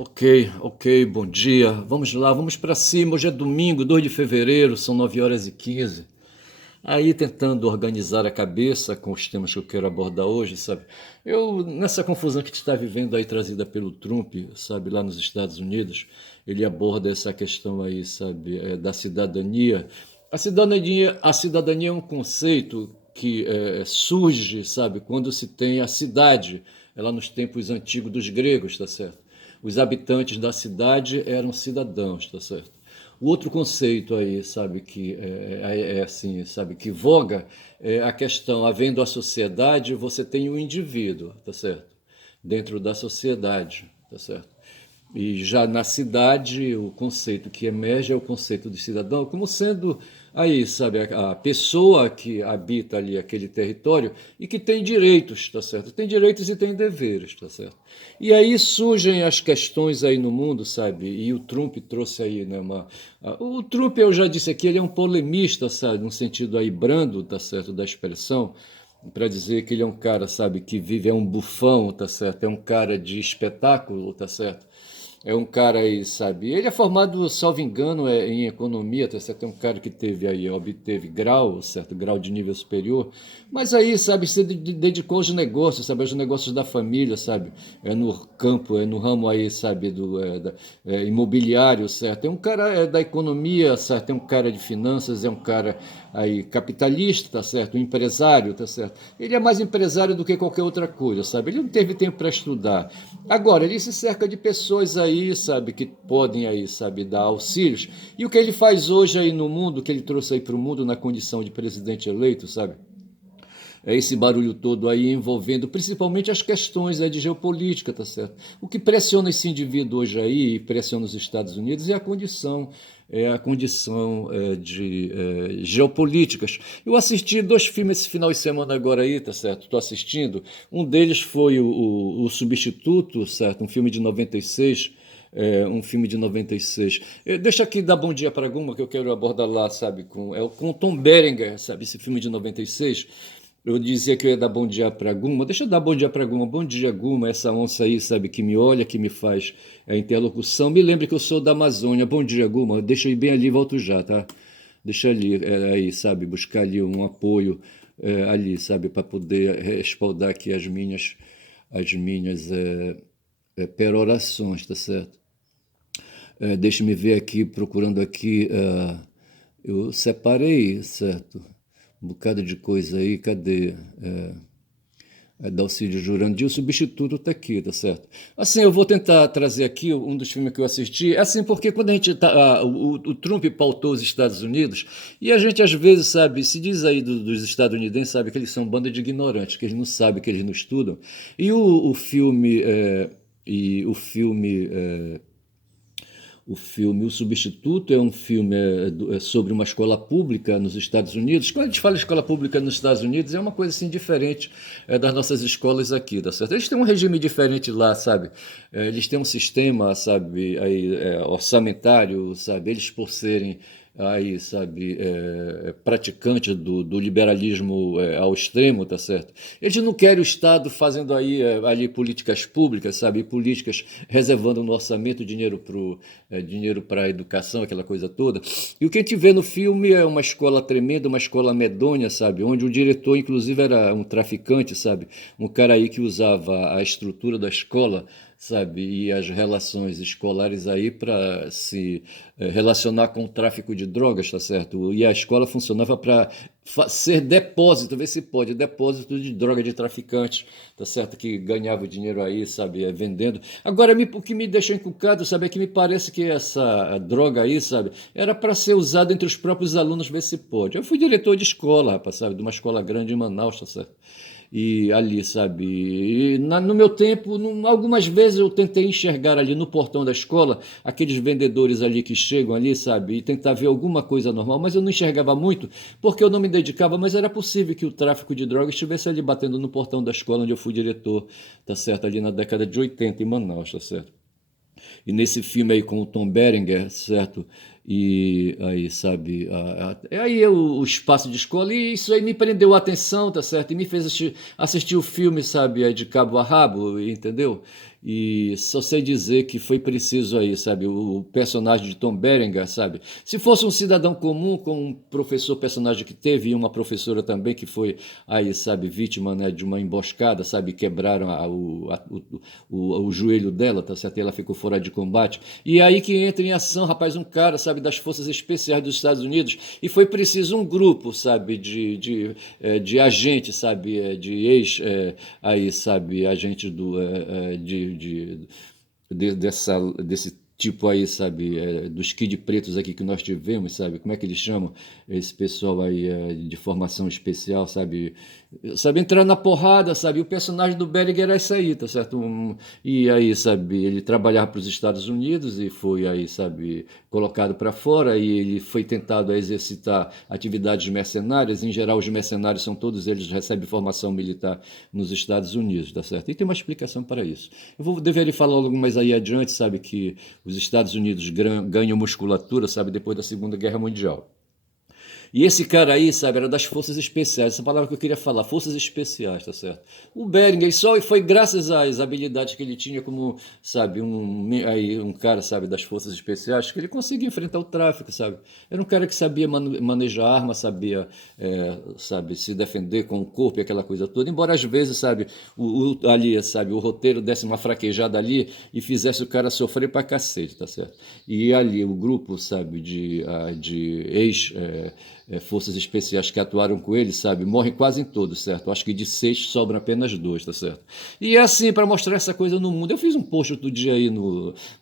Ok, ok, bom dia. Vamos lá, vamos para cima. Hoje é domingo, 2 de fevereiro, são 9h15. Aí tentando organizar a cabeça com os temas que eu quero abordar hoje, sabe? Nessa confusão que está vivendo aí, trazida pelo Trump, sabe, lá nos Estados Unidos, ele aborda essa questão aí, sabe, da cidadania. A cidadania é um conceito que surge, sabe, quando se tem a cidade, é lá nos tempos antigos dos gregos, tá certo? Os habitantes da cidade eram cidadãos, tá certo? O outro conceito aí, sabe, que é assim, sabe, que voga é a questão, havendo a sociedade, você tem o indivíduo, tá certo? Dentro da sociedade, tá certo? E já na cidade, o conceito que emerge é o conceito de cidadão, como sendo aí, sabe, a pessoa que habita ali aquele território e que tem direitos, tá certo? Tem direitos e tem deveres, tá certo? E aí surgem as questões aí no mundo, sabe? E o Trump trouxe aí, né, o Trump, eu já disse aqui, ele é um polemista, sabe, num sentido aí brando, tá certo, da expressão, para dizer que ele é um cara, sabe, que vive, é um bufão, tá certo? É um cara de espetáculo, tá certo? É um cara aí, sabe? Ele é formado, salvo engano, em economia, tá certo? É um cara que teve aí, obteve grau, certo? Grau de nível superior. Mas aí, sabe, se dedicou aos negócios, sabe? Aos negócios da família, sabe? É no campo, é no ramo aí, sabe? Imobiliário, certo? É um cara da economia, certo? É um cara de finanças, é um cara aí capitalista, tá certo? Um empresário, tá certo? Ele é mais empresário do que qualquer outra coisa, sabe? Ele não teve tempo para estudar. Agora, ele se cerca de pessoas aí, sabe, que podem aí, sabe, dar auxílios. E o que ele faz hoje aí no mundo, que ele trouxe aí para o mundo na condição de presidente eleito, sabe? É esse barulho todo aí envolvendo principalmente as questões de geopolítica, tá certo? O que pressiona esse indivíduo hoje aí, e pressiona os Estados Unidos, é a condição de geopolíticas. Eu assisti 2 filmes esse final de semana agora aí, tá certo? Estou assistindo. Um deles foi o Substituto, certo? Um filme de 96. Um filme de 96. Deixa aqui dar bom dia para Guma, que eu quero abordar lá, sabe, com Tom Berenger, sabe, esse filme de 96. Eu dizia que eu ia dar bom dia para Guma. Deixa eu dar bom dia para Guma. Bom dia, Guma, essa onça aí, sabe, que me olha, que me faz a interlocução. Me lembre que eu sou da Amazônia. Bom dia, Guma. Deixa eu ir bem ali e volto já, tá? Deixa ali, aí, sabe, buscar ali um apoio ali, sabe, para poder respaldar aqui as minhas perorações, tá certo? Deixa-me ver aqui, procurando aqui. Eu separei, certo? Um bocado de coisa aí, cadê? Dalcídio Jurandir, o substituto está aqui, tá certo? Assim, eu vou tentar trazer aqui um dos filmes que eu assisti. É assim, porque quando a gente tá, o Trump pautou os Estados Unidos, e a gente às vezes, sabe, se diz aí dos estadunidenses, sabe, que eles são banda de ignorantes, que eles não sabem, que eles não estudam. E o filme. O filme O Substituto é um filme sobre uma escola pública nos Estados Unidos. Quando a gente fala escola pública nos Estados Unidos, é uma coisa assim diferente das nossas escolas aqui, tá certo? Eles têm um regime diferente lá, sabe? Eles têm um sistema, sabe, aí, orçamentário, sabe? Eles por serem aí, sabe, praticante do liberalismo ao extremo, tá certo? Eles não querem o Estado fazendo aí ali políticas públicas, sabe, políticas reservando no orçamento dinheiro para a educação, aquela coisa toda. E o que a gente vê no filme é uma escola tremenda, uma escola medonha, sabe, onde o diretor inclusive era um traficante, sabe, um cara aí que usava a estrutura da escola, sabe, e as relações escolares aí para se relacionar com o tráfico de drogas, tá certo? E a escola funcionava para ser depósito, ver se pode, depósito de droga de traficantes, tá certo? Que ganhava dinheiro aí, sabe, vendendo. Agora, o que me deixa encucado, sabe, é que me parece que essa droga aí, sabe, era para ser usada entre os próprios alunos, ver se pode. Eu fui diretor de escola, rapaz, sabe, de uma escola grande em Manaus, tá certo? E ali, sabe? No meu tempo, algumas vezes eu tentei enxergar ali no portão da escola aqueles vendedores ali que chegam ali, sabe? E tentar ver alguma coisa normal, mas eu não enxergava muito porque eu não me dedicava, mas era possível que o tráfico de drogas estivesse ali batendo no portão da escola onde eu fui diretor, tá certo? Ali na década de 80 em Manaus, tá certo? E nesse filme aí com o Tom Berenger, certo? E aí, sabe, aí o espaço de escola, e isso aí me prendeu a atenção, tá certo? E me fez assistir o filme, sabe, de cabo a rabo, entendeu? E só sei dizer que foi preciso aí, sabe, o personagem de Tom Berenger, sabe? Se fosse um cidadão comum, com um professor personagem que teve, e uma professora também que foi aí, sabe, vítima, né, de uma emboscada, sabe, quebraram o joelho dela, tá certo? E ela ficou fora de combate. E aí que entra em ação, rapaz, um cara, sabe, das Forças Especiais dos Estados Unidos, e foi preciso um grupo, sabe, de agentes, sabe, de aí, sabe, agentes desse tipo aí, sabe, dos kid pretos aqui que nós tivemos, sabe, como é que eles chamam esse pessoal aí de formação especial, sabe, entrar na porrada, sabe, e o personagem do Bellinger era isso aí, tá certo, e aí, sabe, ele trabalhava para os Estados Unidos e foi aí, sabe, colocado para fora e ele foi tentado a exercitar atividades mercenárias, em geral os mercenários são todos eles recebem formação militar nos Estados Unidos, tá certo, e tem uma explicação para isso. Deveria falar algo mais aí adiante, sabe, que os Estados Unidos ganham musculatura, sabe, depois da Segunda Guerra Mundial. E esse cara aí, sabe, era das Forças Especiais, essa palavra que eu queria falar, Forças Especiais, tá certo? O Beringer só foi graças às habilidades que ele tinha como, sabe, um cara, sabe, das Forças Especiais, que ele conseguia enfrentar o tráfico, sabe? Era um cara que sabia manejar arma, sabia, sabe, se defender com o corpo e aquela coisa toda, embora às vezes, sabe, ali, sabe, o roteiro desse uma fraquejada ali e fizesse o cara sofrer pra cacete, tá certo? E ali o grupo, sabe, de forças especiais que atuaram com ele, sabe, morrem quase em todos, certo? Acho que de 6 sobram apenas 2, tá certo? E é assim, para mostrar essa coisa no mundo. Eu fiz um post outro dia aí,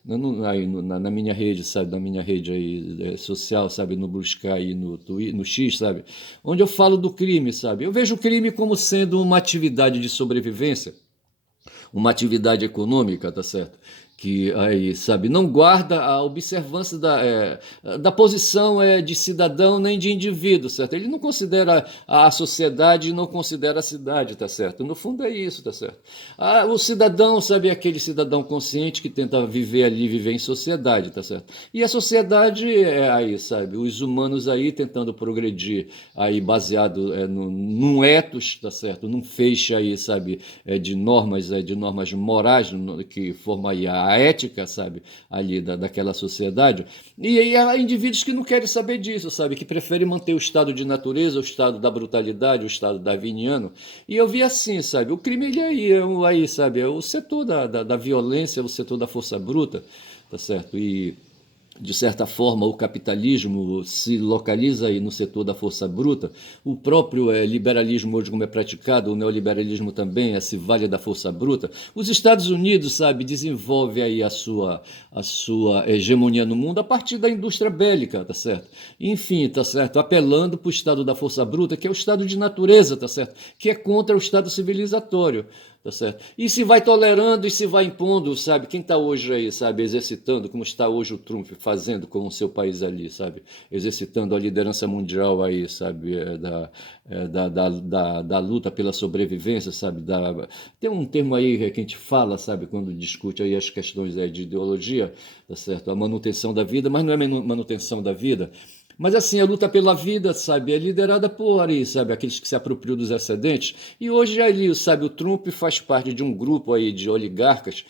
na minha rede, sabe, na minha rede aí, social, sabe, no Blue Sky, no X, sabe, onde eu falo do crime, sabe? Eu vejo o crime como sendo uma atividade de sobrevivência, uma atividade econômica, tá certo? Que aí, sabe, não guarda a observância da posição de cidadão nem de indivíduo, certo? Ele não considera a sociedade e não considera a cidade, tá certo? No fundo é isso, tá certo? O cidadão, sabe, é aquele cidadão consciente que tenta viver ali, viver em sociedade, tá certo? E a sociedade é aí, sabe, os humanos aí tentando progredir aí baseado num ethos, tá certo? Num feixe aí, sabe, de normas morais que forma aí a ética, sabe, ali daquela sociedade. E aí há indivíduos que não querem saber disso, sabe, que preferem manter o estado de natureza, o estado da brutalidade, o estado darwiniano. E eu vi assim, sabe, o crime ele aí, sabe, é o setor da violência, é o setor da força bruta, tá certo? E de certa forma, o capitalismo se localiza aí no setor da força bruta, o próprio liberalismo hoje como é praticado, o neoliberalismo também se vale da força bruta. Os Estados Unidos, sabe, desenvolve aí a sua hegemonia no mundo a partir da indústria bélica, tá certo? Enfim, tá certo, apelando para o estado da força bruta, que é o estado de natureza, tá certo? Que é contra o estado civilizatório. Tá certo? E se vai tolerando e se vai impondo, sabe? Quem está hoje aí, sabe, exercitando, como está hoje o Trump fazendo com o seu país ali, sabe? Exercitando a liderança mundial aí, sabe? Da luta pela sobrevivência, sabe? Tem um termo aí que a gente fala, sabe, quando discute aí as questões aí de ideologia, tá certo? A manutenção da vida, mas não é manutenção da vida. Mas assim, a luta pela vida, sabe, é liderada por aí, sabe, aqueles que se apropriam dos excedentes. E hoje ali, sabe, o Trump faz parte de um grupo aí de oligarcas,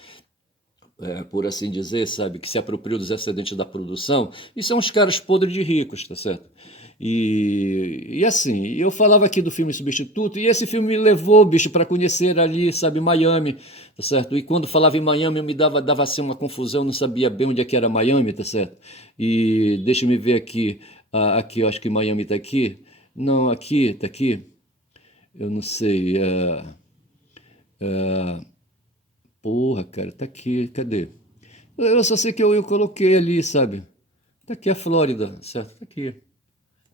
por assim dizer, sabe, que se apropriam dos excedentes da produção, e são os caras podres de ricos, tá certo? E assim, eu falava aqui do filme Substituto, e esse filme me levou, bicho, para conhecer ali, sabe, Miami, tá certo? E quando falava em Miami, eu dava assim uma confusão, não sabia bem onde é que era Miami, tá certo? E deixa eu me ver aqui, aqui, eu acho que Miami tá aqui. Não, aqui, tá aqui. Eu não sei. Porra, cara, tá aqui, cadê? Eu só sei que eu coloquei ali, sabe? Tá aqui a Flórida, certo? Tá aqui.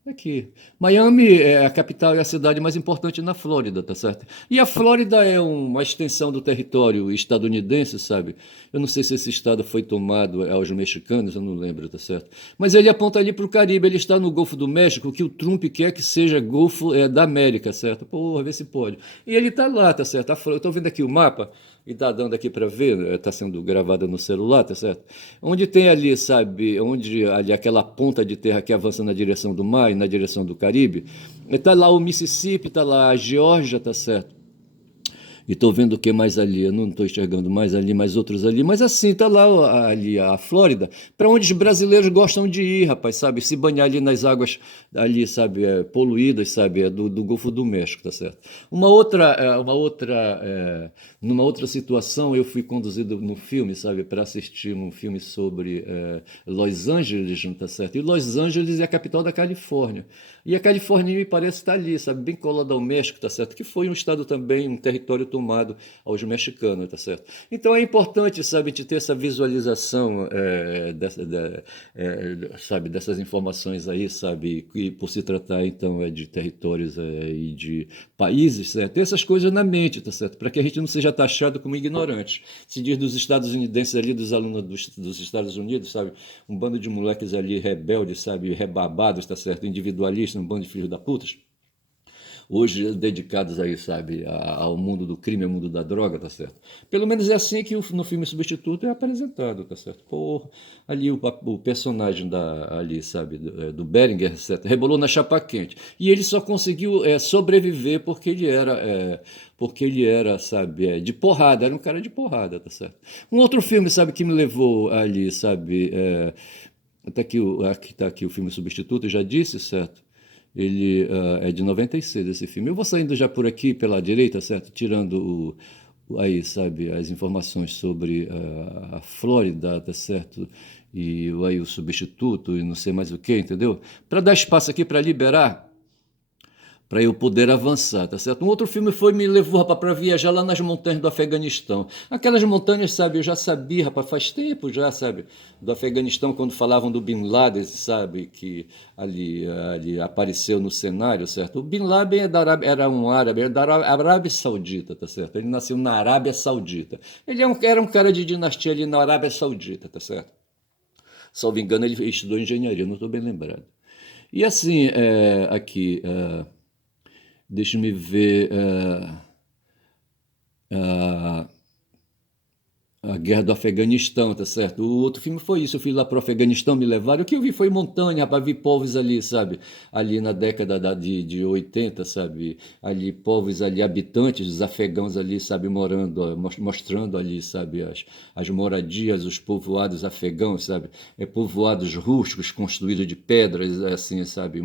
Aqui. Miami é a capital e a cidade mais importante na Flórida, tá certo? E a Flórida é uma extensão do território estadunidense, sabe? Eu não sei se esse estado foi tomado aos mexicanos, eu não lembro, tá certo? Mas ele aponta ali para o Caribe, ele está no Golfo do México, que o Trump quer que seja Golfo da América, certo? Porra, vê se pode. E ele está lá, tá certo? Eu estou vendo aqui o mapa, e tá dando aqui para ver, está sendo gravada no celular, tá certo? Onde tem ali, sabe, onde ali aquela ponta de terra que avança na direção do mar e na direção do Caribe, está lá o Mississippi, está lá a Geórgia, tá certo? E estou vendo o que mais ali, eu não estou enxergando mais ali, mais outros ali, mas assim, está lá ali a Flórida, para onde os brasileiros gostam de ir, rapaz, sabe? Se banhar ali nas águas ali, sabe, poluídas, sabe, do Golfo do México, tá certo? Numa outra situação, eu fui conduzido no filme, sabe, para assistir um filme sobre Los Angeles, tá certo? E Los Angeles é a capital da Califórnia. E a Califórnia me parece estar ali, sabe, bem colada ao México, tá certo? Que foi um estado também, um território tomado aos mexicanos, tá certo? Então é importante, sabe, de ter essa visualização sabe, dessas informações aí, sabe, e por se tratar então de territórios e de países, certo? Ter essas coisas na mente, tá certo? Para que a gente não seja taxado como ignorante. Se diz dos estadunidenses ali, dos alunos dos Estados Unidos, sabe, um bando de moleques ali rebeldes, sabe, rebabados, tá certo, individualistas, um bando de filhos da putas, hoje dedicados aí, sabe, ao mundo do crime, ao mundo da droga, tá certo? Pelo menos é assim que no filme Substituto é apresentado, tá certo? Pô, ali o personagem ali, sabe, do Berenger, certo? Rebolou na chapa quente. E ele só conseguiu sobreviver porque ele era, sabe, de porrada, era um cara de porrada, tá certo? Um outro filme, sabe, que me levou ali, sabe, aqui tá aqui o filme Substituto, eu já disse, certo? Ele é de 96, esse filme. Eu vou saindo já por aqui pela direita, certo? Tirando aí, sabe, as informações sobre a Flórida, tá certo? E aí o substituto e não sei mais o que, entendeu? Para dar espaço aqui para liberar para eu poder avançar, tá certo? Um outro filme me levou, rapaz, para viajar lá nas montanhas do Afeganistão. Aquelas montanhas, sabe, eu já sabia, rapaz, faz tempo já, sabe, do Afeganistão, quando falavam do Bin Laden, sabe, que ali apareceu no cenário, certo? O Bin Laden era um árabe, era da Arábia Saudita, tá certo? Ele nasceu na Arábia Saudita. Ele era um cara de dinastia ali na Arábia Saudita, tá certo? Salvo engano, ele estudou engenharia, não estou bem lembrado. E assim, aqui, deixa-me ver. Uh, a guerra do Afeganistão, tá certo? O outro filme foi isso, eu fui lá pro Afeganistão, me levaram, o que eu vi foi montanha, rapaz, vi povos ali, sabe? Ali na década de 80, sabe? Ali, povos ali, habitantes, os afegãos ali, sabe? Morando, mostrando ali, sabe? As moradias, os povoados afegãos, sabe? Povoados rústicos, construídos de pedras, assim, sabe?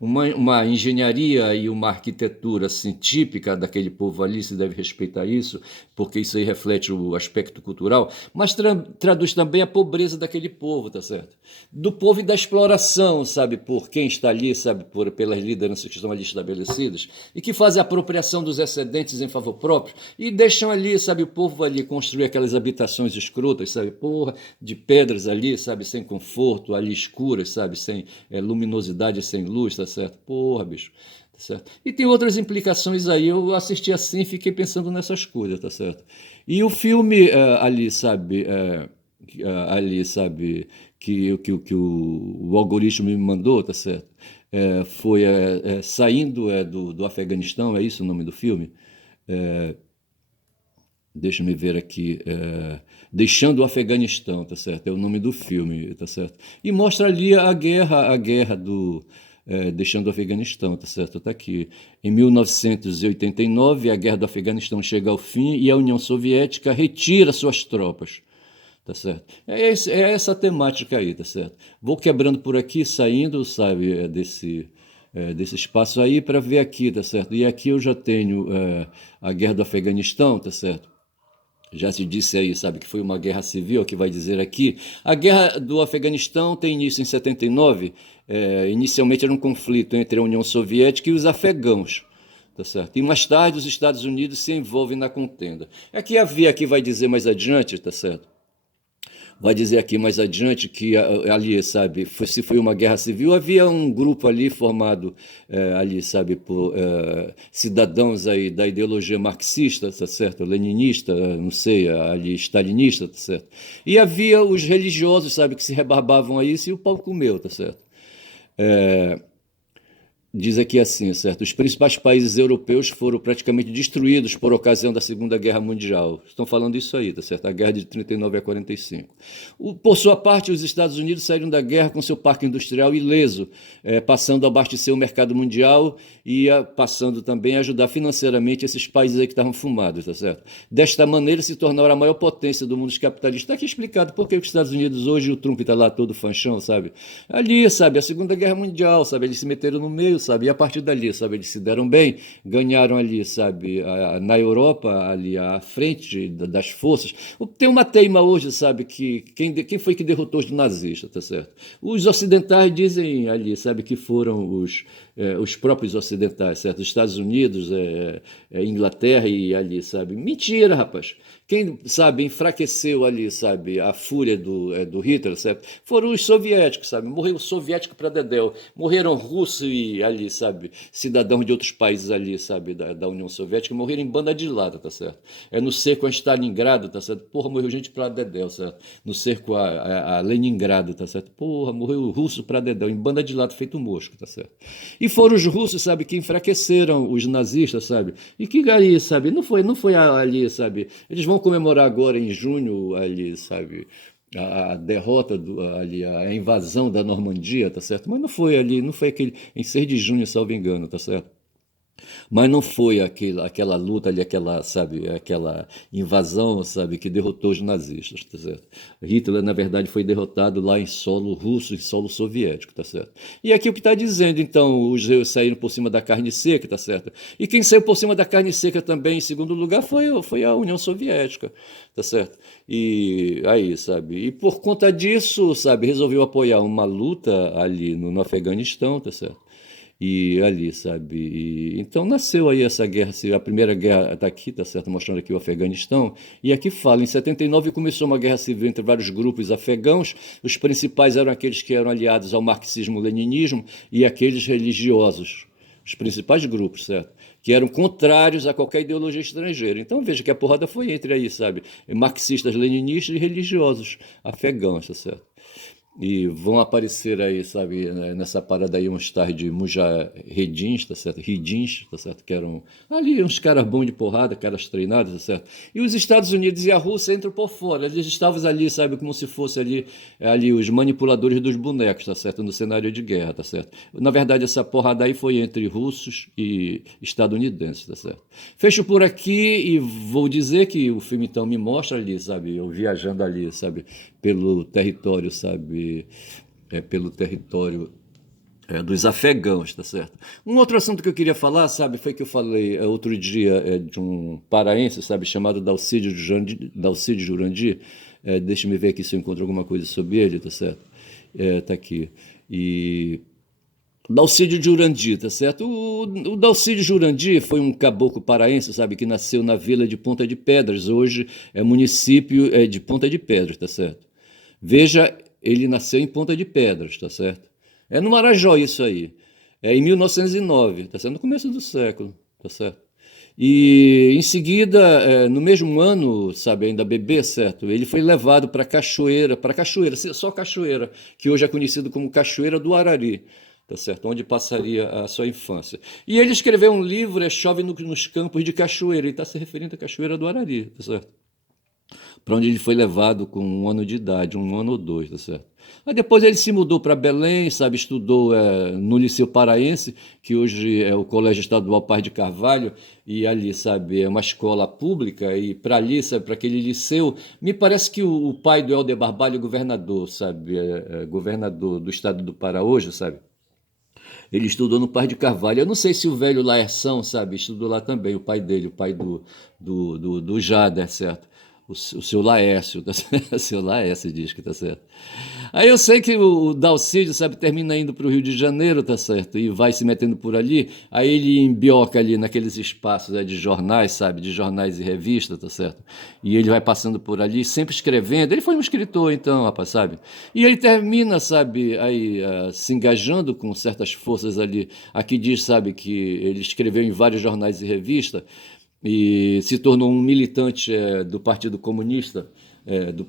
Uma engenharia e uma arquitetura, assim, típica daquele povo ali, se deve respeitar isso, porque isso aí reflete o aspecto cultural, mas traduz também a pobreza daquele povo, tá certo? Do povo e da exploração, sabe, por quem está ali, sabe, pelas lideranças que estão ali estabelecidas e que fazem a apropriação dos excedentes em favor próprio e deixam ali, sabe, o povo ali construir aquelas habitações escrotas, sabe, porra, de pedras ali, sabe, sem conforto, ali escuras, sabe, sem luminosidade, sem luz, tá certo? Porra, bicho. Tá certo? E tem outras implicações aí, eu assisti assim e fiquei pensando nessas coisas, tá certo? E o filme ali, sabe, que o algoritmo me mandou, tá certo? Foi saindo do Afeganistão, é isso o nome do filme? Deixa-me ver aqui. Deixando o Afeganistão, tá certo? É o nome do filme, tá certo? E mostra ali a guerra deixando o Afeganistão, tá certo? Tá aqui. Em 1989, a guerra do Afeganistão chega ao fim e a União Soviética retira suas tropas, tá certo? É essa temática aí, tá certo? Vou quebrando por aqui, saindo, sabe, desse espaço aí para ver aqui, tá certo? E aqui eu já tenho a guerra do Afeganistão, tá certo? Já se disse aí, sabe, que foi uma guerra civil, que vai dizer aqui. A guerra do Afeganistão tem início em 79. Inicialmente era um conflito entre a União Soviética e os afegãos. Tá certo? E mais tarde os Estados Unidos se envolvem na contenda. Aqui vai dizer mais adiante, tá certo? Vai dizer aqui mais adiante que ali, sabe, se foi uma guerra civil, havia um grupo ali formado ali, sabe, por cidadãos aí da ideologia marxista, tá certo, leninista, não sei, ali stalinista, tá certo. E havia os religiosos, sabe, que se rebarbavam a isso e o pau comeu, tá certo. Diz aqui assim, certo? Os principais países europeus foram praticamente destruídos por ocasião da Segunda Guerra Mundial. Estão falando isso aí, tá certo? A guerra de 39 a 45. Por sua parte, os Estados Unidos saíram da guerra com seu parque industrial ileso, passando a abastecer o mercado mundial e passando também a ajudar financeiramente esses países aí que estavam fumados, tá certo? Desta maneira, se tornaram a maior potência do mundo capitalista. Está aqui explicado por que os Estados Unidos hoje, o Trump está lá todo fanchão, sabe? Ali, sabe, a Segunda Guerra Mundial, sabe? Eles se meteram no meio, sabe? E a partir dali, sabe, eles se deram bem, ganharam ali, sabe, na Europa, ali à frente das forças. Tem uma teima hoje, sabe, que quem foi que derrotou os nazistas, tá certo? Os ocidentais dizem ali, sabe, que foram os próprios ocidentais, certo? Os Estados Unidos, Inglaterra e ali, sabe? Mentira, rapaz. Quem, sabe, enfraqueceu ali, sabe, a fúria do Hitler, certo? Foram os soviéticos, sabe? Morreu soviético para dedéu. Morreram russos e ali, sabe, cidadãos de outros países ali, sabe, da União Soviética, morreram em banda de lata, tá certo? No cerco a Stalingrado, tá certo? Porra, morreu gente para dedéu, certo? No cerco a Leningrado, tá certo? Porra, morreu russo para dedéu, em banda de lata, feito mosco, tá certo? E foram os russos, sabe, que enfraqueceram os nazistas, sabe? E que ali, sabe, não foi ali, sabe? Eles vão comemorar agora em junho ali, sabe? A derrota ali, a invasão da Normandia, tá certo? Mas não foi ali, não foi aquele em 6 de junho, salvo engano, tá certo? Mas não foi aquela luta ali, aquela, sabe, aquela invasão, sabe, que derrotou os nazistas, tá certo? Hitler, na verdade, foi derrotado lá em solo russo, em solo soviético, tá certo? E aqui o que está dizendo, então, os judeus saíram por cima da carne seca, tá certo? E quem saiu por cima da carne seca também, em segundo lugar, foi a União Soviética, tá certo? E aí, sabe? E por conta disso, sabe, resolveu apoiar uma luta ali no Afeganistão, tá certo? E ali, sabe? Então nasceu aí essa guerra, a primeira guerra está aqui, tá certo? Mostrando aqui o Afeganistão. E aqui fala, em 79 começou uma guerra civil entre vários grupos afegãos. Os principais eram aqueles que eram aliados ao marxismo-leninismo e aqueles religiosos. Os principais grupos, certo? Que eram contrários a qualquer ideologia estrangeira. Então veja que a porrada foi entre aí, sabe? Marxistas, leninistas e religiosos afegãos, tá certo? E vão aparecer aí, sabe, nessa parada aí uns tais de mujahedins, tá certo? Ridins, tá certo? Que eram ali uns caras bons de porrada, caras treinados, tá certo? E os Estados Unidos e a Rússia entram por fora. Eles estavam ali, sabe, como se fosse ali os manipuladores dos bonecos, tá certo? No cenário de guerra, tá certo? Na verdade, essa porrada aí foi entre russos e estadunidenses, tá certo? Fecho por aqui e vou dizer que o filme então me mostra ali, sabe? Eu viajando ali, sabe? Pelo território, sabe? Pelo território dos afegãos, tá certo? Um outro assunto que eu queria falar, sabe, foi que eu falei outro dia de um paraense, sabe, chamado Dalcídio Jurandir. Deixa-me ver aqui se eu encontro alguma coisa sobre ele, tá certo? Tá aqui. E Dalcídio Jurandir, tá certo? O Dalcídio Jurandir foi um caboclo paraense, sabe, que nasceu na vila de Ponta de Pedras, hoje é município de Ponta de Pedras, tá certo? Veja, ele nasceu em Ponta de Pedras, tá certo? É no Marajó isso aí. É em 1909, tá certo? No começo do século, tá certo? E em seguida, no mesmo ano, sabe, ainda bebê, certo? Ele foi levado para Cachoeira, só Cachoeira, que hoje é conhecido como Cachoeira do Arari, tá certo? Onde passaria a sua infância. E ele escreveu um livro, Chove nos Campos de Cachoeira, e está se referindo à Cachoeira do Arari, tá certo? Para onde ele foi levado com 1 ano de idade, 1 ano ou 2, tá certo? Aí depois ele se mudou para Belém, sabe, estudou no Liceu Paraense, que hoje é o Colégio Estadual Paz de Carvalho, e ali, sabe, é uma escola pública, e para ali, sabe, para aquele liceu, me parece que o pai do Helder Barbalho é governador, sabe, governador do estado do Pará hoje, sabe? Ele estudou no Paz de Carvalho. Eu não sei se o velho Laerção, sabe, estudou lá também, o pai dele, o pai do Jader, certo? O seu Laércio, tá certo? O seu Laércio diz que tá certo. Aí eu sei que o Dalcídio, sabe, termina indo para o Rio de Janeiro, tá certo? E vai se metendo por ali. Aí ele embioca ali naqueles espaços de jornais, sabe? De jornais e revistas, tá certo? E ele vai passando por ali, sempre escrevendo. Ele foi um escritor, então, rapaz, sabe? E ele termina, sabe, aí se engajando com certas forças ali. Aqui diz, sabe, que ele escreveu em vários jornais e revistas e se tornou um militante do Partido Comunista,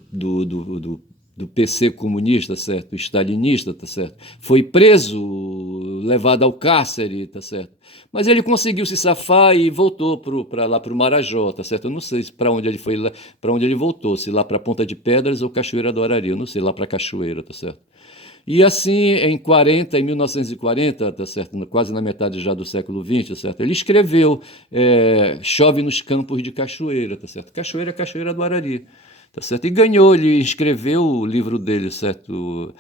do do PC comunista, certo? Stalinista, tá certo? Foi preso, levado ao cárcere, tá certo? Mas ele conseguiu se safar e voltou para lá para o Marajó, tá certo? Eu não sei para onde ele foi, para onde ele voltou, se lá para Ponta de Pedras ou Cachoeira do Arari, eu não sei, lá para Cachoeira, tá certo? E assim, em 1940, tá certo? Quase na metade já do século XX, tá certo? Ele escreveu Chove nos Campos de Cachoeira, tá certo? Cachoeira é Cachoeira do Arari, tá certo? E ganhou, ele escreveu o livro dele, certo?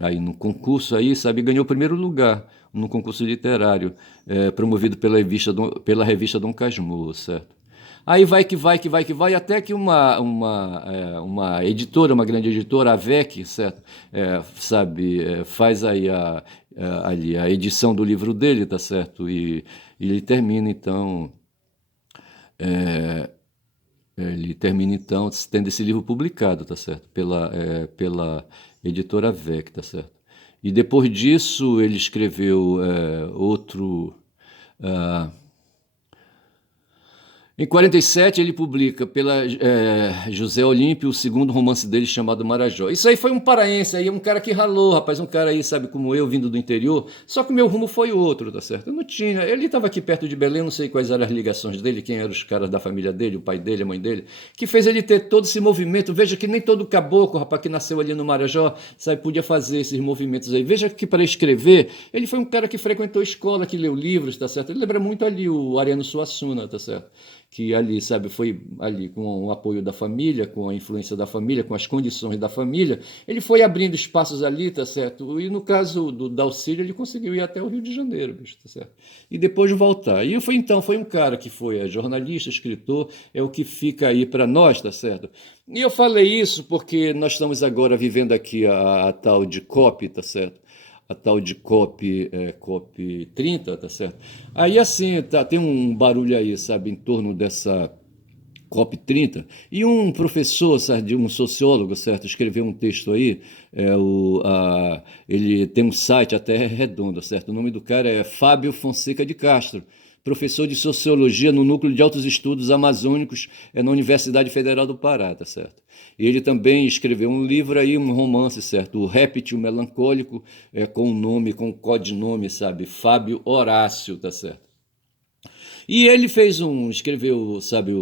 Aí no concurso aí, sabe, ganhou o primeiro lugar no concurso literário, promovido pela revista Dom Casmurro, certo? Aí vai que vai, que vai, que vai, até que uma editora, uma grande editora, a VEC, certo? Sabe, faz aí ali a edição do livro dele, tá certo? E ele termina então tendo esse livro publicado, tá certo? Pela editora VEC, tá certo? E depois disso ele escreveu outro. ah, Em 47 ele publica pela José Olímpio o segundo romance dele chamado Marajó. Isso aí foi um paraense, aí um cara que ralou, rapaz, um cara aí, sabe, como eu, vindo do interior, só que o meu rumo foi outro, tá certo? Eu não tinha, ele estava aqui perto de Belém, não sei quais eram as ligações dele, quem eram os caras da família dele, o pai dele, a mãe dele, que fez ele ter todo esse movimento. Veja que nem todo caboclo, rapaz, que nasceu ali no Marajó, sabe, podia fazer esses movimentos aí. Veja que para escrever, ele foi um cara que frequentou escola, que leu livros, tá certo? Ele lembra muito ali o Ariano Suassuna, tá certo? Que ali, sabe, foi ali com o apoio da família, com a influência da família, com as condições da família, ele foi abrindo espaços ali, tá certo? E no caso do Dalcílio, ele conseguiu ir até o Rio de Janeiro, bicho, tá certo? E depois voltar. E foi um cara que foi jornalista, escritor, é o que fica aí para nós, tá certo? E eu falei isso porque nós estamos agora vivendo aqui a tal de COP, tá certo? A tal de COP 30, tá certo? Aí assim, tem um barulho aí, sabe, em torno dessa COP 30, e um professor, sabe, um sociólogo, certo, escreveu um texto aí, ele tem um site, até redondo, certo? O nome do cara é Fábio Fonseca de Castro, professor de Sociologia no Núcleo de Altos Estudos Amazônicos na Universidade Federal do Pará, tá certo? E ele também escreveu um livro aí, um romance, certo? O Réptil Melancólico, com o nome, com o codinome, sabe? Fábio Horácio, tá certo? E ele escreveu, sabe,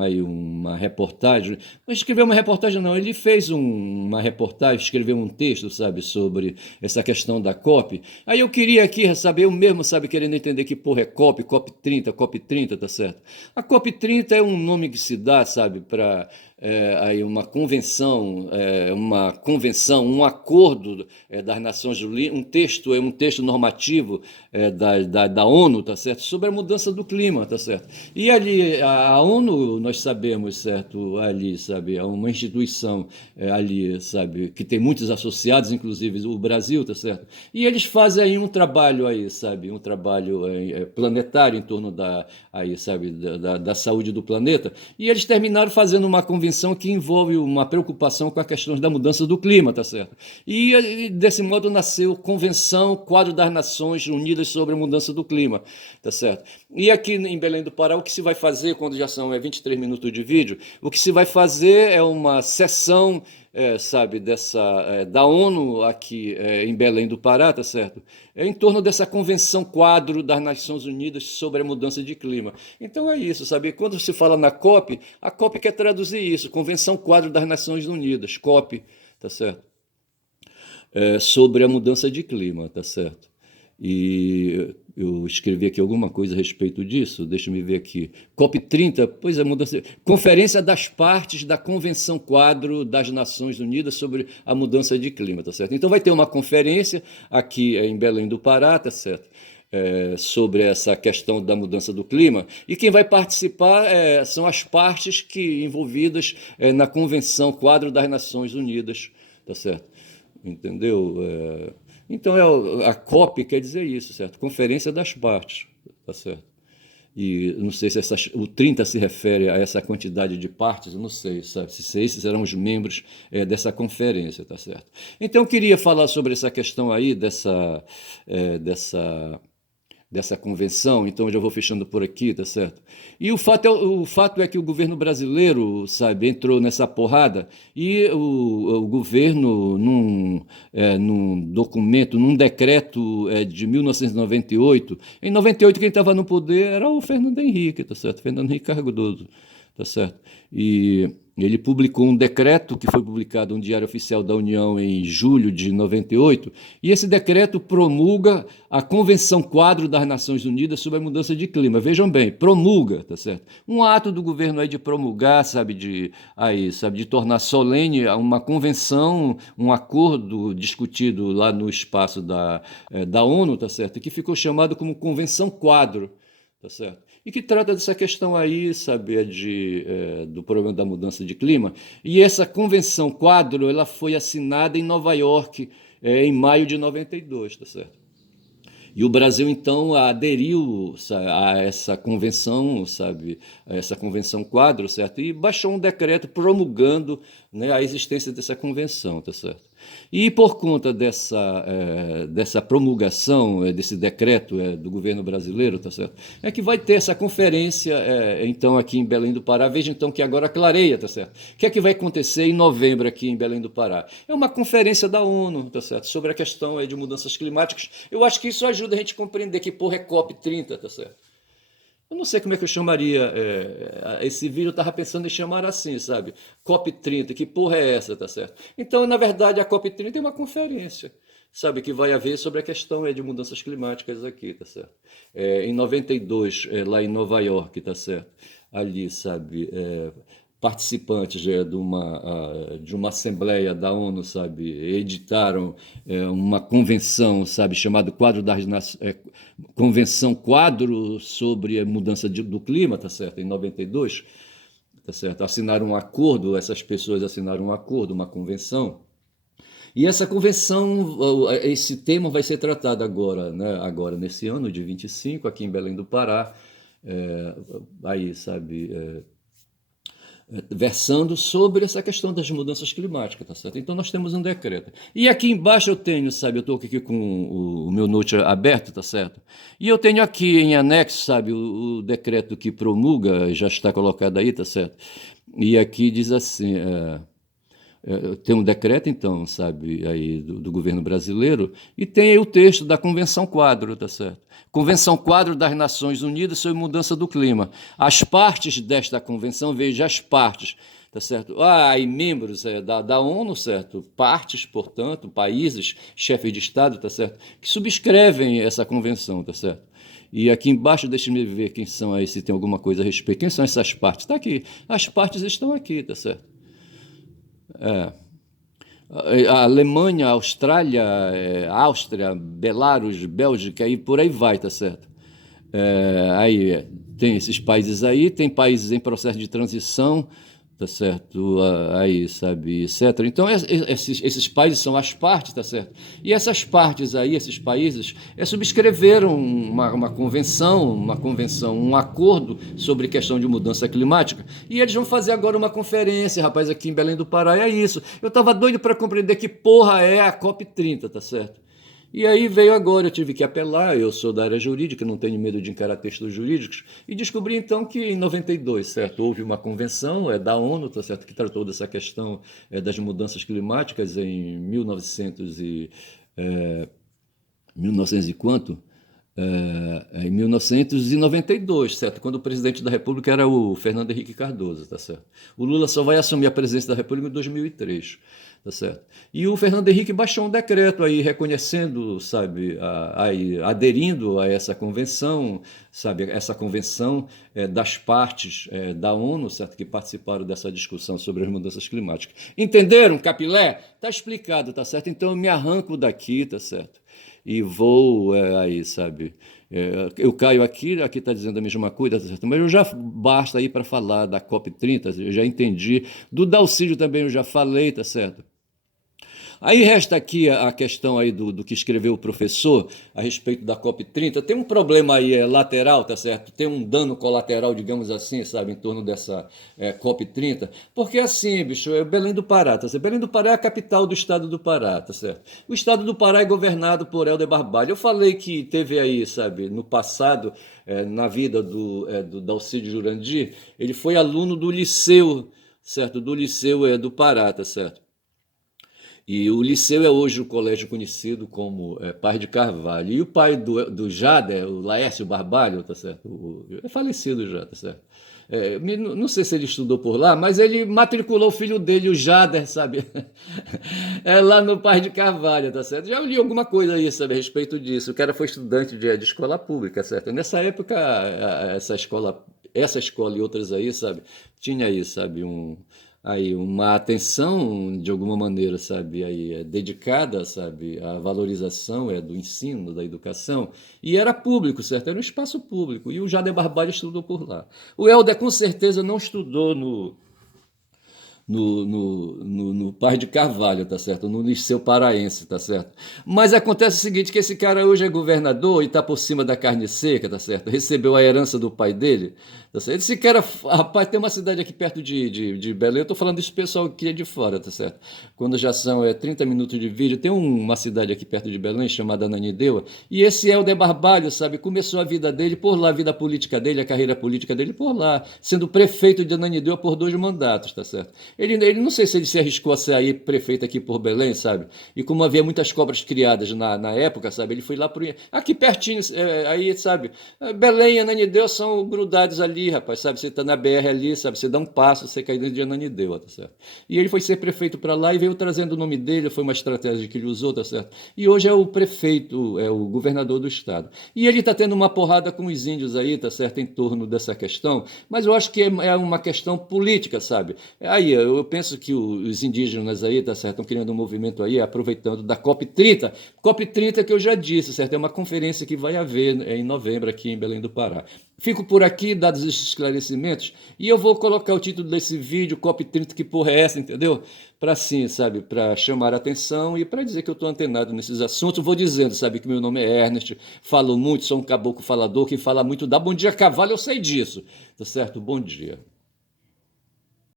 aí uma reportagem, não escreveu uma reportagem não, ele fez uma reportagem, escreveu um texto, sabe, sobre essa questão da COP. Aí eu queria aqui saber, eu mesmo, sabe, querendo entender que porra é COP 30, tá certo? A COP 30 é um nome que se dá, sabe, para aí uma convenção, um acordo das Nações Unidas, um texto normativo da ONU, tá certo, sobre a mudança do clima, tá certo. E ali a ONU, nós sabemos, certo, ali, sabe, é uma instituição ali, sabe, que tem muitos associados, inclusive o Brasil, tá certo. E eles fazem aí um trabalho aí, sabe, um trabalho planetário em torno aí, sabe, da saúde do planeta. E eles terminaram fazendo uma convenção que envolve uma preocupação com a questão da mudança do clima, tá certo? E desse modo nasceu a Convenção Quadro das Nações Unidas sobre a Mudança do Clima, tá certo? E aqui em Belém do Pará, o que se vai fazer, quando já são 23 minutos de vídeo, o que se vai fazer é uma sessão, sabe, da ONU aqui em Belém do Pará, tá certo? Em torno dessa Convenção Quadro das Nações Unidas sobre a Mudança de Clima. Então é isso, sabe? Quando se fala na COP, a COP quer traduzir isso, Convenção Quadro das Nações Unidas, COP, tá certo? Sobre a mudança de clima, tá certo? E eu escrevi aqui alguma coisa a respeito disso, deixa eu ver aqui. COP 30, pois é, mudança. Conferência das partes da Convenção Quadro das Nações Unidas sobre a mudança de clima, tá certo? Então vai ter uma conferência aqui em Belém do Pará, tá certo? Sobre essa questão da mudança do clima, e quem vai participar são as partes envolvidas na Convenção Quadro das Nações Unidas, tá certo? Entendeu? Então, a COP quer dizer isso, certo? Conferência das Partes, tá certo? E não sei se o 30 se refere a essa quantidade de partes, eu não sei, sabe? Se esses serão os membros dessa conferência, tá certo? Então, eu queria falar sobre essa questão aí, dessa dessa convenção, então eu já vou fechando por aqui, tá certo? E o fato é que o governo brasileiro, sabe, entrou nessa porrada e o governo, num documento, num decreto de 1998, em 98 quem estava no poder era o Fernando Henrique, tá certo? Fernando Henrique Cardoso, tá certo? E ele publicou um decreto que foi publicado no Diário Oficial da União em julho de 98, e esse decreto promulga a Convenção Quadro das Nações Unidas sobre a Mudança de Clima. Vejam bem, promulga, tá certo? Um ato do governo aí de promulgar, sabe, de tornar solene uma convenção, um acordo discutido lá no espaço da ONU, tá certo? Que ficou chamado como Convenção Quadro, tá certo? E que trata dessa questão aí, sabe, do problema da mudança de clima. E essa convenção quadro, ela foi assinada em Nova York, em maio de 92, tá certo? E o Brasil, então, aderiu a essa convenção, sabe, a essa convenção quadro, certo? E baixou um decreto promulgando, né, a existência dessa convenção, tá certo? E por conta dessa promulgação, desse decreto do governo brasileiro, tá certo? É que vai ter essa conferência, então, aqui em Belém do Pará. Veja, então, que agora clareia, tá certo? O que é que vai acontecer em novembro aqui em Belém do Pará? É uma conferência da ONU, tá certo? Sobre a questão de mudanças climáticas. Eu acho que isso ajuda a gente a compreender que porra é COP30, tá certo? Eu não sei como é que eu chamaria esse vídeo, eu estava pensando em chamar assim, sabe? COP30, que porra é essa, tá certo? Então, na verdade, a COP30 é uma conferência, sabe, que vai haver sobre a questão de mudanças climáticas aqui, tá certo? Em 92, lá em Nova York, tá certo? Ali, sabe, participantes de uma assembleia da ONU, sabe, editaram uma convenção, sabe, chamada Convenção Quadro sobre a Mudança do Clima, tá certo, em 92, tá certo, assinaram um acordo, essas pessoas assinaram um acordo, uma convenção, e essa convenção, esse tema vai ser tratado agora, né, agora nesse ano de 25, aqui em Belém do Pará, é, aí, sabe, versando sobre essa questão das mudanças climáticas, tá certo? Então nós temos um decreto. E aqui embaixo eu tenho, sabe, eu estou aqui com o meu note aberto, tá certo? E eu tenho aqui em anexo, sabe, o decreto que promulga, já está colocado aí, tá certo? E aqui diz assim, tem um decreto, então, sabe, aí do governo brasileiro, e tem aí o texto da Convenção Quadro, tá certo? Convenção Quadro das Nações Unidas sobre Mudança do Clima. As partes desta convenção, veja, as partes, tá certo? E membros da ONU, certo? Partes, portanto, países, chefes de Estado, tá certo? Que subscrevem essa convenção, tá certo? E aqui embaixo, deixe-me ver quem são aí, se tem alguma coisa a respeito. Quem são essas partes? Está aqui. As partes estão aqui, tá certo? A Alemanha, a Austrália, Áustria, Belarus, Bélgica e por aí vai, tá certo? Aí tem esses países aí, tem países em processo de transição, tá certo? Aí, sabe, etc. Então, esses países são as partes, tá certo? E essas partes aí, esses países, subscreveram uma convenção, um acordo sobre questão de mudança climática. E eles vão fazer agora uma conferência, rapaz, aqui em Belém do Pará. É isso. Eu estava doido para compreender que porra é a COP30, tá certo? E aí veio agora, eu tive que apelar, eu sou da área jurídica, não tenho medo de encarar textos jurídicos, e descobri então que em 92, certo, houve uma convenção da ONU, tá certo, que tratou dessa questão das mudanças climáticas em 1900 e quanto? Em 1992, certo? Quando o presidente da República era o Fernando Henrique Cardoso, tá certo? O Lula só vai assumir a presidência da República em 2003, tá certo? E o Fernando Henrique baixou um decreto aí reconhecendo, sabe, aí, aderindo a essa convenção, sabe, essa convenção das partes da ONU, certo, que participaram dessa discussão sobre as mudanças climáticas. Entenderam, Capilé? Tá explicado, tá certo? Então eu me arranco daqui, tá certo? E vou aí, sabe? Eu caio aqui está dizendo a mesma coisa, tá certo? Mas eu já basta aí para falar da COP30, eu já entendi. Do Dalcídio também eu já falei, tá certo? Aí resta aqui a questão aí do que escreveu o professor a respeito da COP30. Tem um problema aí lateral, tá certo? Tem um dano colateral, digamos assim, sabe, em torno dessa COP30. Porque assim, bicho, é Belém do Pará, tá certo? Belém do Pará é a capital do estado do Pará, tá certo? O estado do Pará é governado por Helder Barbalho. Eu falei que teve aí, sabe, no passado, na vida do Dalcídio Jurandir, ele foi aluno do Liceu, certo? Do Liceu do Pará, tá certo? E o Liceu é hoje o colégio conhecido como Paz de Carvalho. E o pai do Jader, o Laércio Barbalho, tá certo? É falecido já, tá certo? Não sei se ele estudou por lá, mas ele matriculou o filho dele, o Jader, sabe? Lá no Paz de Carvalho, tá certo? Já li alguma coisa aí, sabe, a respeito disso. O cara foi estudante de escola pública, certo? Nessa época, essa escola e outras aí, sabe, tinha aí, sabe, aí uma atenção de alguma maneira, sabe, aí dedicada, sabe, à valorização do ensino, da educação, e era público, certo? Era um espaço público, e o Jader Barbalho estudou por lá. O Helder com certeza não estudou no Paz de Carvalho, tá certo? No Liceu Paraense, tá certo? Mas acontece o seguinte, que esse cara hoje é governador e tá por cima da carne seca, tá certo? Recebeu a herança do pai dele, tá certo? Esse cara, rapaz, tem uma cidade aqui perto de Belém, eu tô falando isso pro pessoal que é de fora, tá certo? Quando já são 30 minutos de vídeo, tem uma cidade aqui perto de Belém chamada Ananindeua, e esse Helder Barbalho, sabe, começou a vida dele por lá, a vida política dele, a carreira política dele por lá, sendo prefeito de Ananindeua por 2 mandatos, tá certo? Ele não sei se ele se arriscou a sair prefeito aqui por Belém, sabe? E como havia muitas cobras criadas na época, sabe? Ele foi lá pro. Aqui pertinho, aí, sabe? Belém e Ananindeua são grudados ali, rapaz, sabe? Você tá na BR ali, sabe? Você dá um passo, você cai dentro de Ananindeua, tá certo? E ele foi ser prefeito para lá e veio trazendo o nome dele, foi uma estratégia que ele usou, tá certo? E hoje é o prefeito, é o governador do estado. E ele tá tendo uma porrada com os índios aí, tá certo? Em torno dessa questão, mas eu acho que é uma questão política, sabe? Aí, eu penso que os indígenas aí, tá certo, estão criando um movimento aí, aproveitando da COP30. COP30 que eu já disse, certo, é uma conferência que vai haver em novembro aqui em Belém do Pará. Fico por aqui, dados esses esclarecimentos, e eu vou colocar o título desse vídeo, COP30, que porra é essa, entendeu? Para sim, sabe, para chamar a atenção e para dizer que eu estou antenado nesses assuntos. Vou dizendo, sabe, que meu nome é Ernest, falo muito, sou um caboclo falador que fala muito, dá bom dia cavalo, eu sei disso, tá certo? Bom dia.